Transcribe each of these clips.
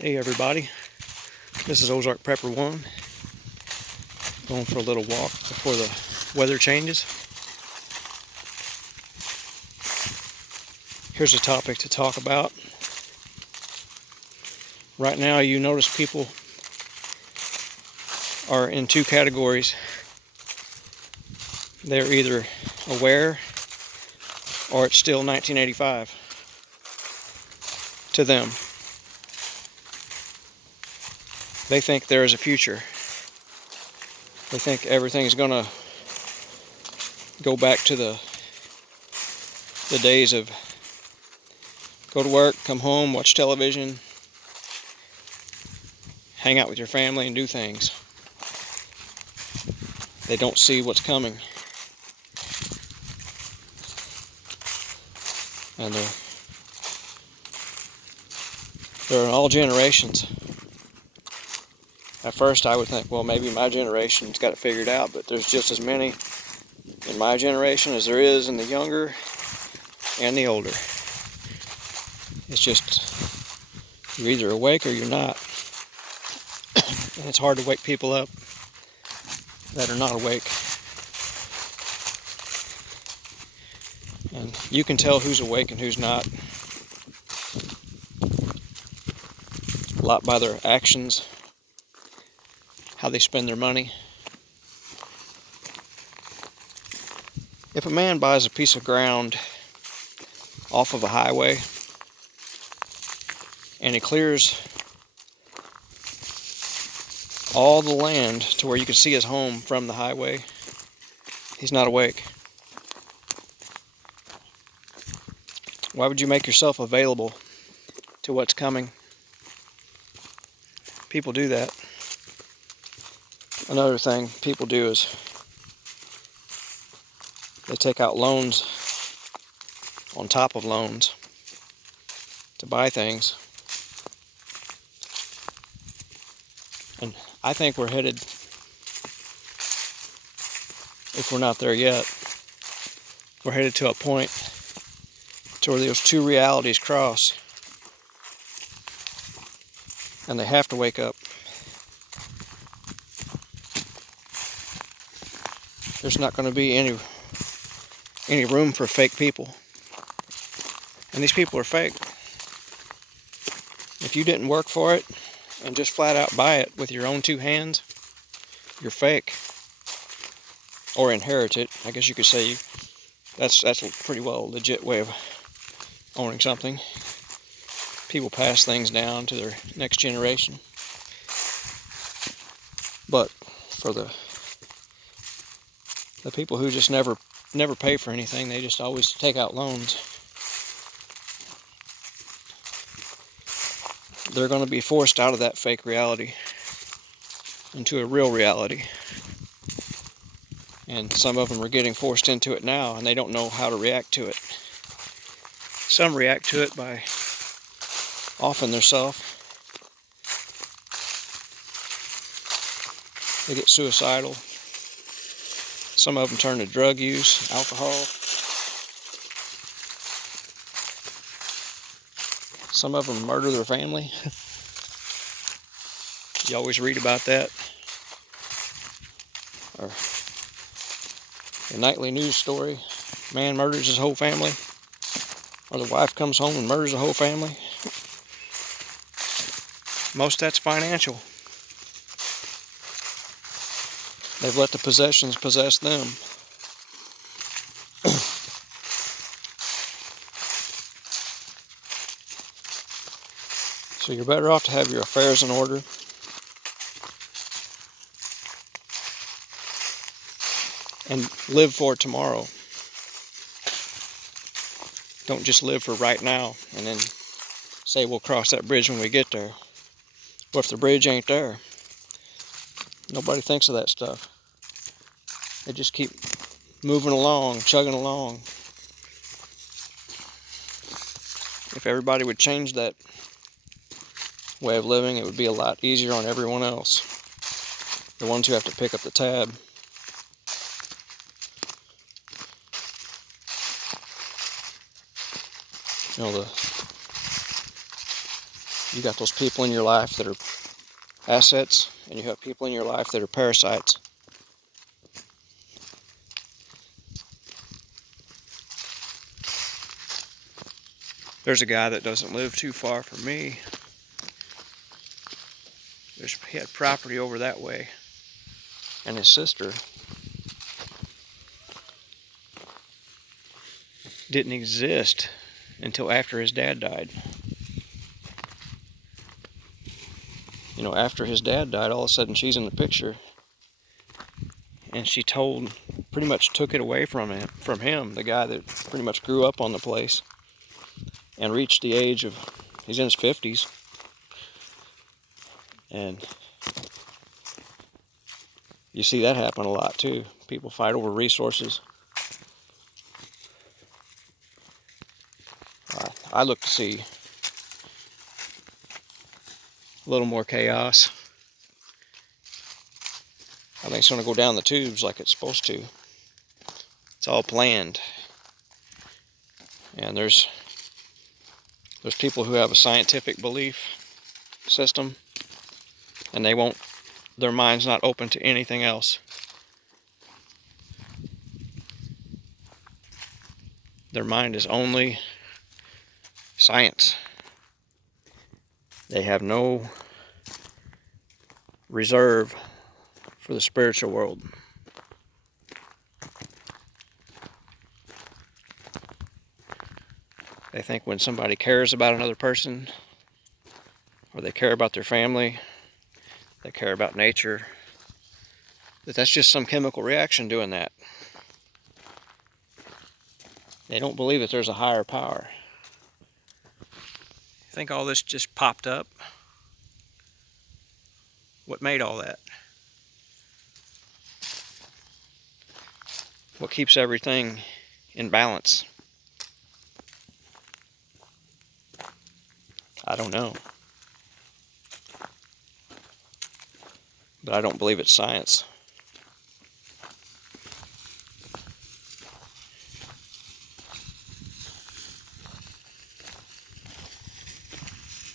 Hey everybody, this is Ozark Prepper 1, going for a little walk before the weather changes. Here's a topic to talk about. Right now you notice people are in two categories. They're either aware or it's still 1985 to them. They think there is a future. They think everything is going to go back to the days of go to work, come home, watch television, hang out with your family and do things. They don't see what's coming. And they're in all generations. At first I would think, well, maybe my generation's got it figured out, but there's just as many in my generation as there is in the younger and the older. It's just, you're either awake or you're not. And it's hard to wake people up that are not awake. And you can tell who's awake and who's not a lot by their actions, how they spend their money. If a man buys a piece of ground off of a highway and he clears all the land to where you can see his home from the highway, he's not awake. Why would you make yourself available to what's coming? People do that. Another thing people do is they take out loans on top of loans to buy things. And I think we're headed, if we're not there yet, we're headed to a point to where those two realities cross. And they have to wake up. There's not going to be any room for fake people. And these people are fake. If you didn't work for it and just flat out buy it with your own two hands, you're fake. Or inherit it. I guess you could say that's a pretty well legit way of owning something. People pass things down to their next generation. But for the people who just never pay for anything, they just always take out loans, they're going to be forced out of that fake reality into a real reality. And some of them are getting forced into it now, and they don't know how to react to it. Some react to it by offing themselves. They get suicidal. Some of them turn to drug use, alcohol. Some of them murder their family. You always read about that. Or a nightly news story, man murders his whole family. Or the wife comes home and murders the whole family. Most of that's financial. They've let the possessions possess them. So you're better off to have your affairs in order. And live for tomorrow. Don't just live for right now and then say we'll cross that bridge when we get there. What if the bridge ain't there? Nobody thinks of that stuff. They just keep moving along, chugging along. If everybody would change that way of living, it would be a lot easier on everyone else. The ones who have to pick up the tab. You know, You got those people in your life that are assets, and you have people in your life that are parasites. There's a guy that doesn't live too far from me. He had property over that way, and his sister didn't exist until after his dad died. You know, after his dad died, all of a sudden she's in the picture, and she pretty much took it away from him, the guy that pretty much grew up on the place and reached the age of, he's in his 50s, and you see that happen a lot too. People fight over resources. I look to see a little more chaos. I think it's going to go down the tubes like it's supposed to. It's all planned. And there's people who have a scientific belief system, and their mind's not open to anything else. Their mind is only science. They have no reserve for the spiritual world. They think when somebody cares about another person, or they care about their family, they care about nature, that's just some chemical reaction doing that. They don't believe that there's a higher power. I think all this just popped up. What made all that? What keeps everything in balance? I don't know. But I don't believe it's science.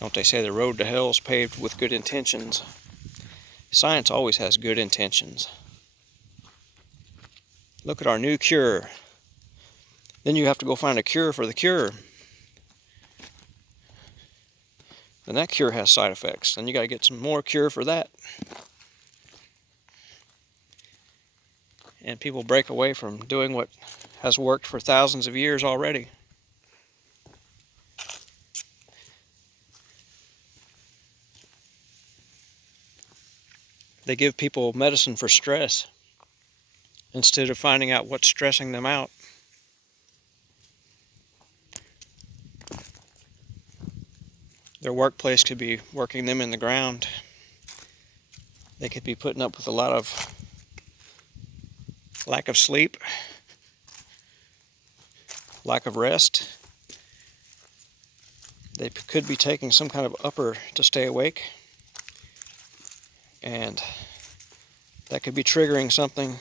Don't they say the road to hell is paved with good intentions? Science always has good intentions. Look at our new cure. Then you have to go find a cure for the cure. Then that cure has side effects. Then you got to get some more cure for that. And people break away from doing what has worked for thousands of years already. They give people medicine for stress instead of finding out what's stressing them out. Their workplace could be working them in the ground. They could be putting up with a lot of lack of sleep, lack of rest. They could be taking some kind of upper to stay awake, and that could be triggering something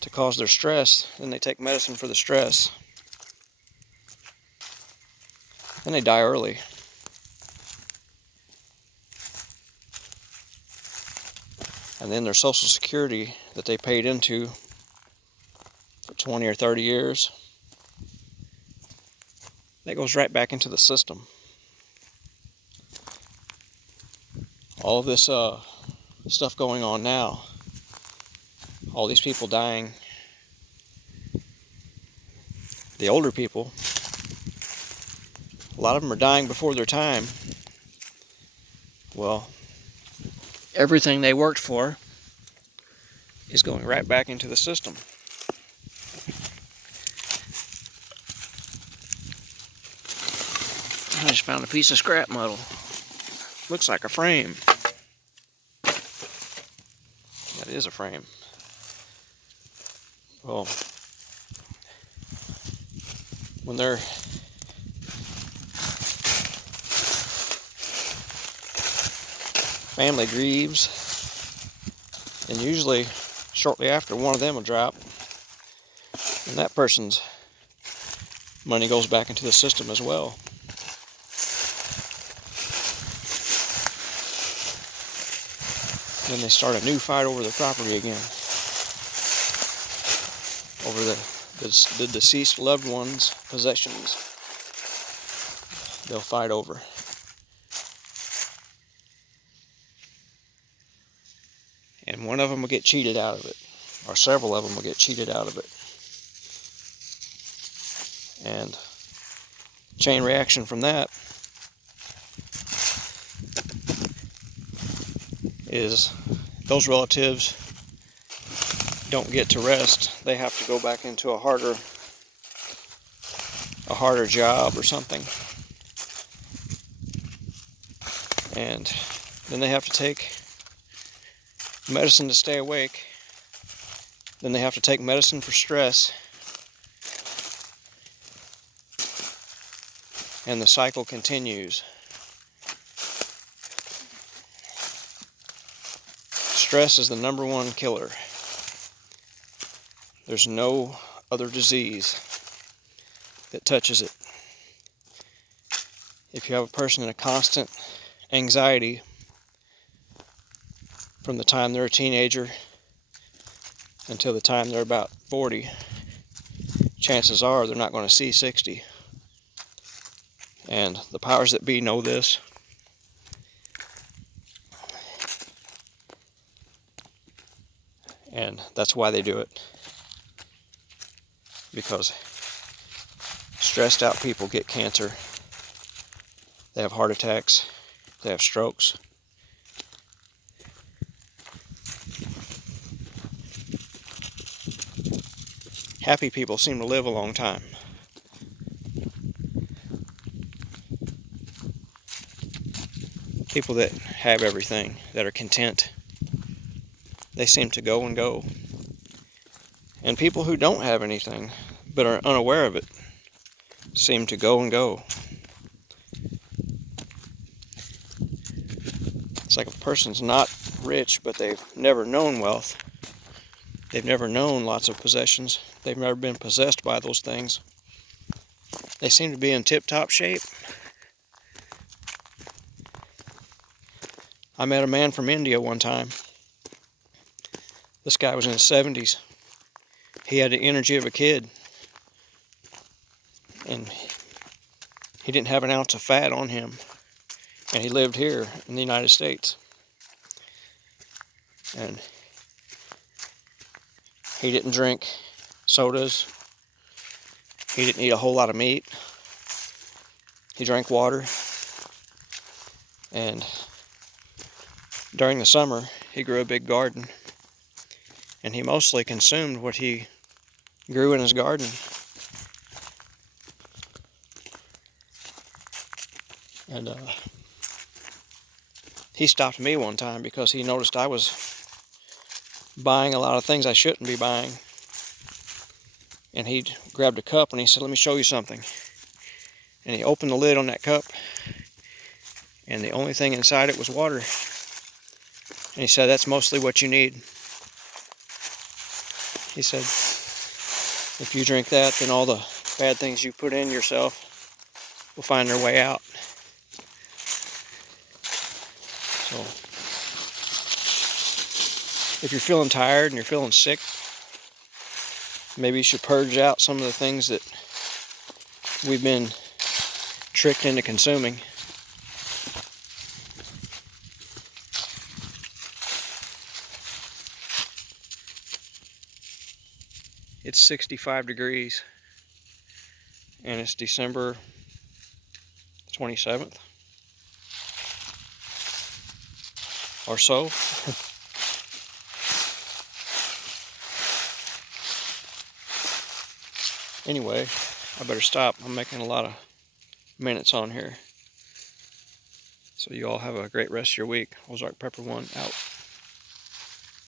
to cause their stress. Then they take medicine for the stress. Then they die early. And then their Social Security that they paid into for 20 or 30 years, that goes right back into the system. All of this stuff going on now, all these people dying, the older people, a lot of them are dying before their time. Well, everything they worked for is going right back into the system. I just found a piece of scrap metal. Looks like a frame. That is a frame. Well, when their family grieves, and usually shortly after, one of them will drop, and that person's money goes back into the system as well. Then they start a new fight over the property again. Over the deceased loved one's possessions. They'll fight over. And one of them will get cheated out of it. Or several of them will get cheated out of it. And chain reaction from that is those relatives don't get to rest. They have to go back into a harder job or something. And then they have to take medicine to stay awake. Then they have to take medicine for stress. And the cycle continues. Stress is the #1 killer. There's no other disease that touches it. If you have a person in a constant anxiety from the time they're a teenager until the time they're about 40, chances are they're not going to see 60. And the powers that be know this. And that's why they do it. Because stressed out people get cancer. They have heart attacks. They have strokes. Happy people seem to live a long time. People that have everything, that are content, they seem to go and go. And people who don't have anything, but are unaware of it, seem to go and go. It's like a person's not rich, but they've never known wealth. They've never known lots of possessions. They've never been possessed by those things. They seem to be in tip-top shape. I met a man from India one time. This guy was in his 70s. He had the energy of a kid. And he didn't have an ounce of fat on him. And he lived here in the United States. And he didn't drink sodas. He didn't eat a whole lot of meat. He drank water. And during the summer, he grew a big garden. And he mostly consumed what he grew in his garden. And he stopped me one time because he noticed I was buying a lot of things I shouldn't be buying. And he grabbed a cup and he said, "Let me show you something." And he opened the lid on that cup. And the only thing inside it was water. And he said, "That's mostly what you need." He said, "If you drink that, then all the bad things you put in yourself will find their way out." So, if you're feeling tired and you're feeling sick, maybe you should purge out some of the things that we've been tricked into consuming. It's 65 degrees and it's December 27th or so. Anyway, I better stop. I'm making a lot of minutes on here. So you all have a great rest of your week. Ozark Prepper 1 out.